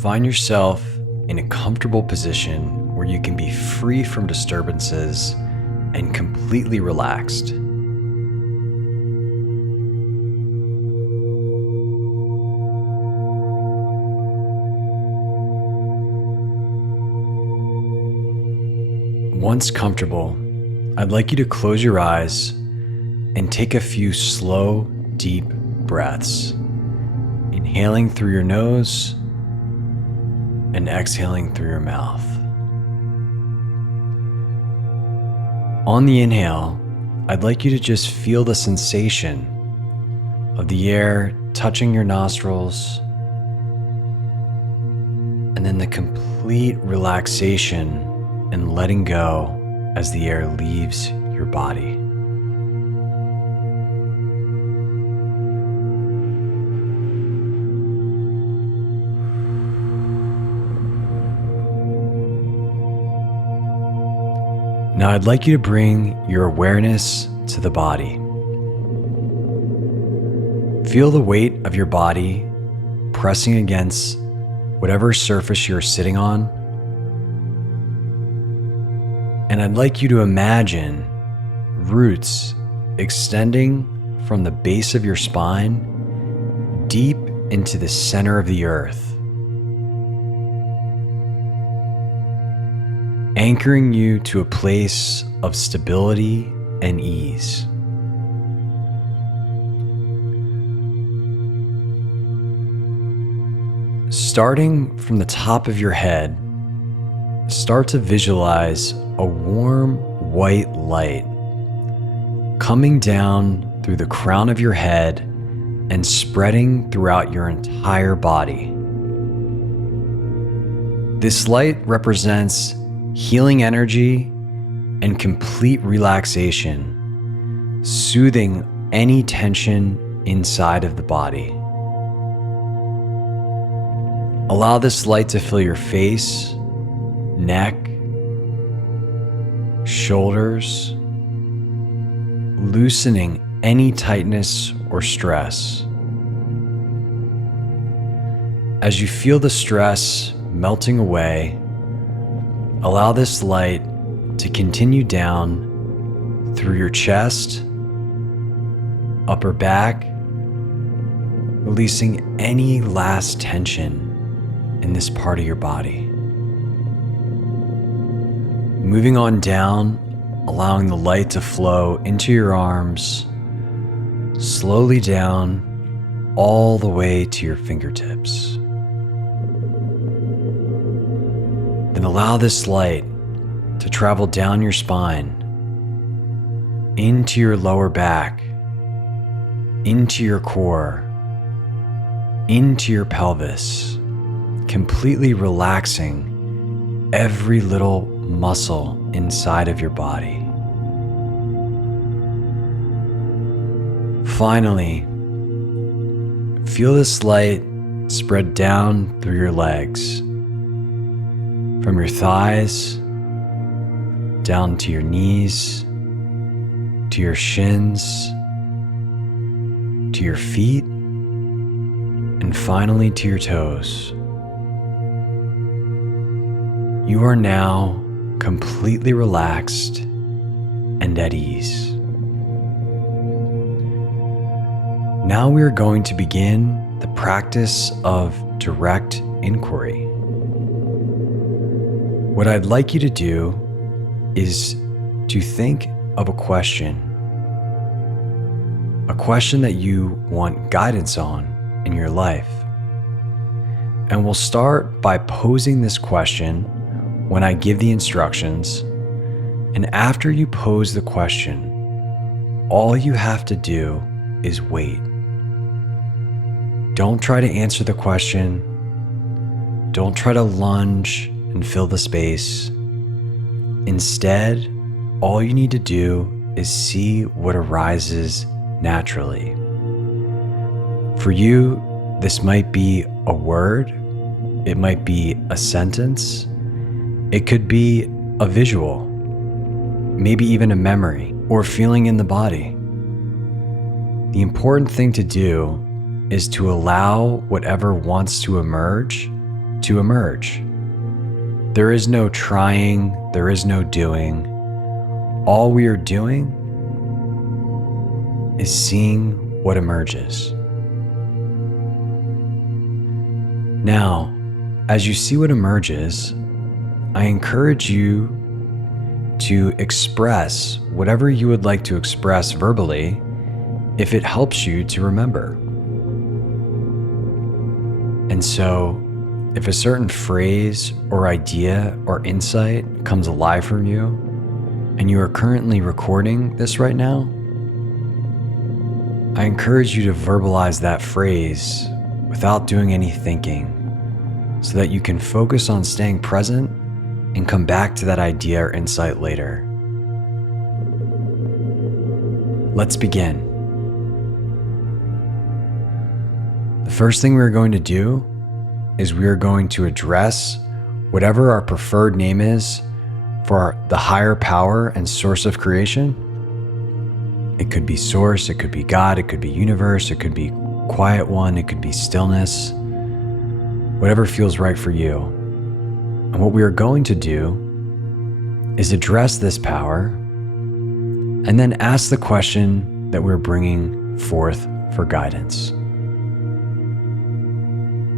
Find yourself in a comfortable position where you can be free from disturbances and completely relaxed. Once comfortable, I'd like you to close your eyes and take a few slow, deep breaths, inhaling through your nose and exhaling through your mouth. On the inhale, I'd like you to just feel the sensation of the air touching your nostrils, and then the complete relaxation and letting go as the air leaves your body. Now I'd like you to bring your awareness to the body. Feel the weight of your body pressing against whatever surface you're sitting on. And I'd like you to imagine roots extending from the base of your spine deep into the center of the earth, anchoring you to a place of stability and ease. Starting from the top of your head, start to visualize a warm white light coming down through the crown of your head and spreading throughout your entire body. This light represents healing energy and complete relaxation, soothing any tension inside of the body. Allow this light to fill your face, neck, shoulders, loosening any tightness or stress. As you feel the stress melting away, allow this light to continue down through your chest, upper back, releasing any last tension in this part of your body. Moving on down, allowing the light to flow into your arms, slowly down, all the way to your fingertips. Then allow this light to travel down your spine, into your lower back, into your core, into your pelvis, completely relaxing every little muscle inside of your body. Finally, feel this light spread down through your legs, from your thighs, down to your knees, to your shins, to your feet, and finally to your toes. You are now completely relaxed and at ease. Now we are going to begin the practice of direct inquiry. What I'd like you to do is to think of a question that you want guidance on in your life. And we'll start by posing this question when I give the instructions. And after you pose the question, all you have to do is wait. Don't try to answer the question. Don't try to lunge and fill the space. Instead, all you need to do is see what arises naturally. For you, this might be a word, it might be a sentence, it could be a visual, maybe even a memory or feeling in the body. The important thing to do is to allow whatever wants to emerge to emerge. There is no trying, there is no doing. All we are doing is seeing what emerges. Now, as you see what emerges, I encourage you to express whatever you would like to express verbally if it helps you to remember. And so, if a certain phrase or idea or insight comes alive from you, and you are currently recording this right now, I encourage you to verbalize that phrase without doing any thinking, so that you can focus on staying present and come back to that idea or insight later. Let's begin. The first thing we're going to do is we are going to address whatever our preferred name is for the higher power and source of creation. It could be source, it could be God, it could be universe, it could be quiet one, it could be stillness, whatever feels right for you. And what we are going to do is address this power and then ask the question that we're bringing forth for guidance.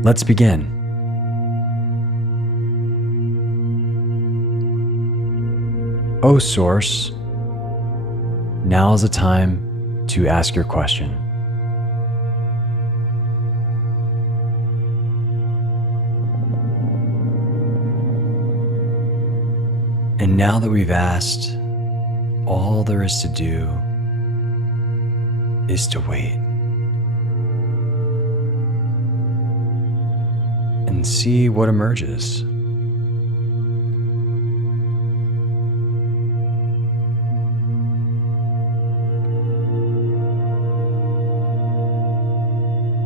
Let's begin. O Source, now is the time to ask your question. And now that we've asked, all there is to do is to wait and see what emerges.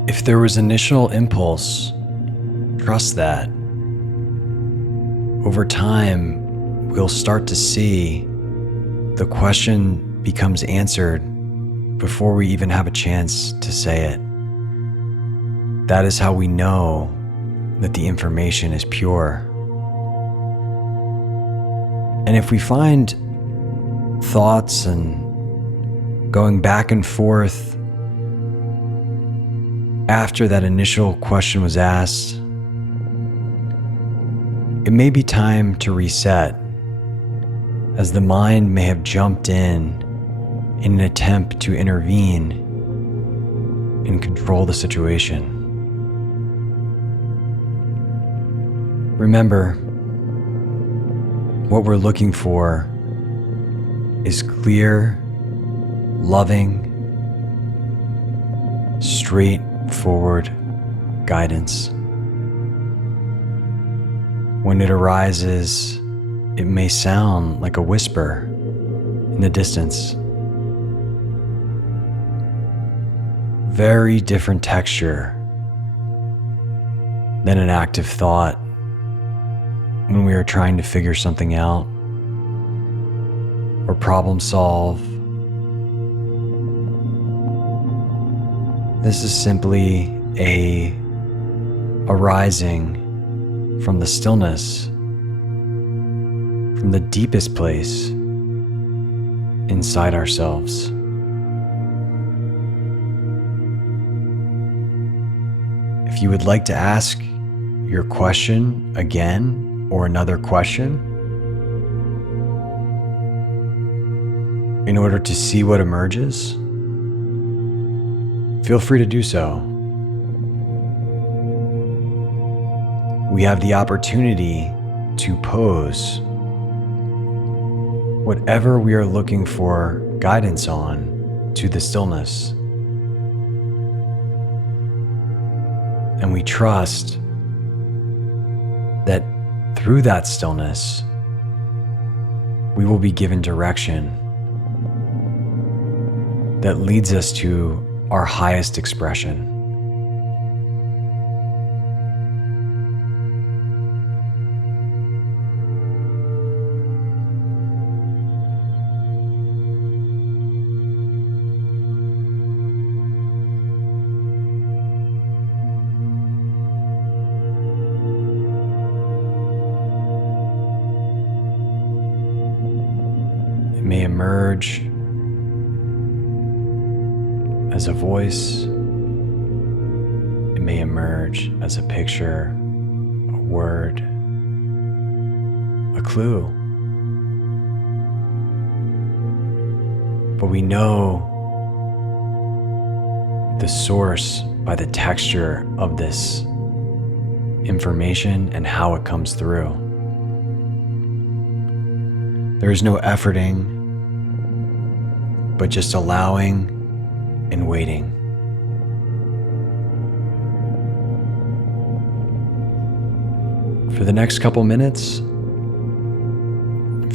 If there was initial impulse, trust that. Over time, we'll start to see the question becomes answered before we even have a chance to say it. That is how we know that the information is pure. And if we find thoughts and going back and forth after that initial question was asked, it may be time to reset, as the mind may have jumped in an attempt to intervene and control the situation. Remember, what we're looking for is clear, loving, straightforward guidance. When it arises, it may sound like a whisper in the distance. Very different texture than an active thought when we are trying to figure something out or problem solve. This is simply a arising from the stillness, from the deepest place inside ourselves. If you would like to ask your question again or another question in order to see what emerges, feel free to do so. We have the opportunity to pose whatever we are looking for guidance on to the stillness. And we trust that through that stillness, we will be given direction that leads us to our highest expression. emerge as a voice. It may emerge as a picture, a word, a clue. But we know the source by the texture of this information and how it comes through. There is no efforting, but just allowing and waiting. For the next couple minutes,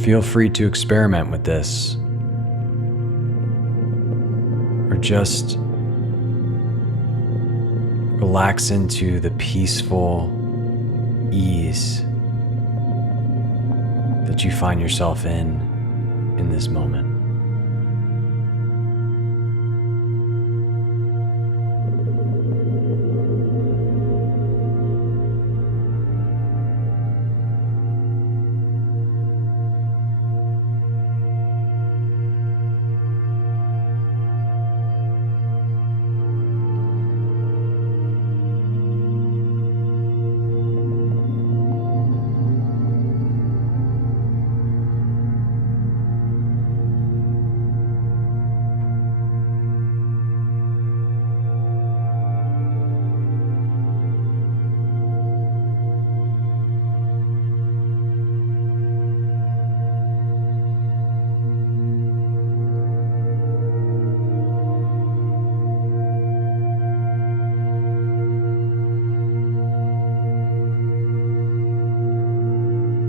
feel free to experiment with this, or just relax into the peaceful ease that you find yourself in this moment.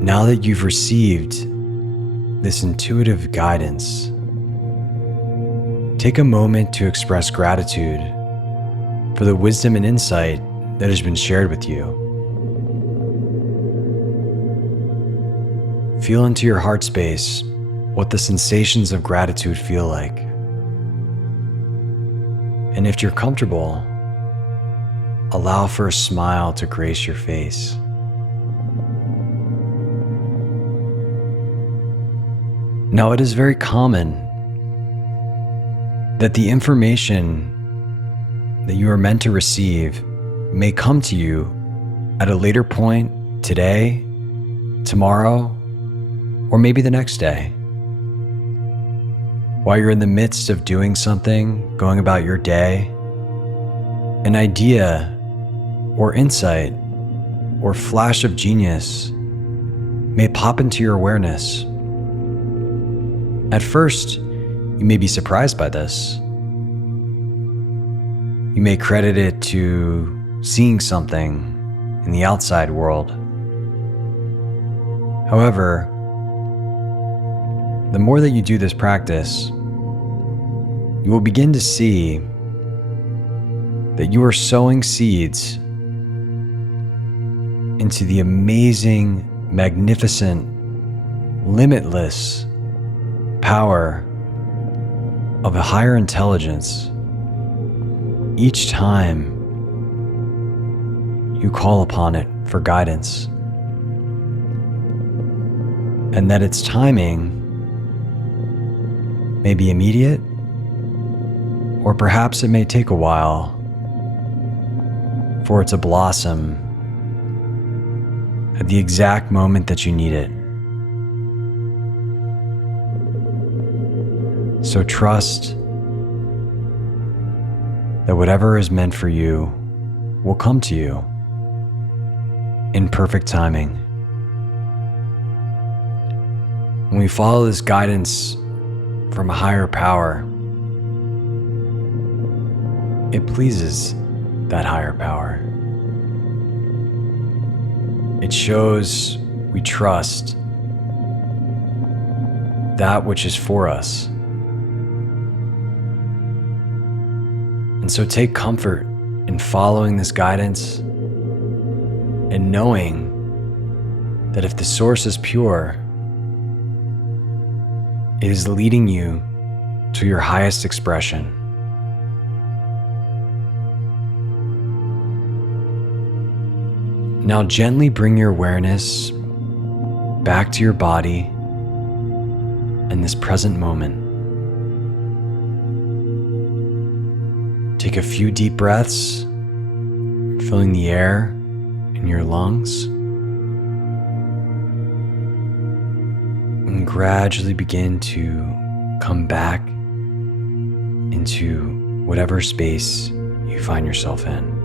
Now that you've received this intuitive guidance, take a moment to express gratitude for the wisdom and insight that has been shared with you. Feel into your heart space what the sensations of gratitude feel like. And if you're comfortable, allow for a smile to grace your face. Now, it is very common that the information that you are meant to receive may come to you at a later point today, tomorrow, or maybe the next day. While you're in the midst of doing something, going about your day, an idea or insight or flash of genius may pop into your awareness. At first, you may be surprised by this. You may credit it to seeing something in the outside world. However, the more that you do this practice, you will begin to see that you are sowing seeds into the amazing, magnificent, limitless power of a higher intelligence each time you call upon it for guidance, and that its timing may be immediate, or perhaps it may take a while for it to blossom at the exact moment that you need it. So trust that whatever is meant for you will come to you in perfect timing. When we follow this guidance from a higher power, it pleases that higher power. It shows we trust that which is for us. And so take comfort in following this guidance and knowing that if the source is pure, it is leading you to your highest expression. Now gently bring your awareness back to your body in this present moment. Take a few deep breaths, filling the air in your lungs, and gradually begin to come back into whatever space you find yourself in.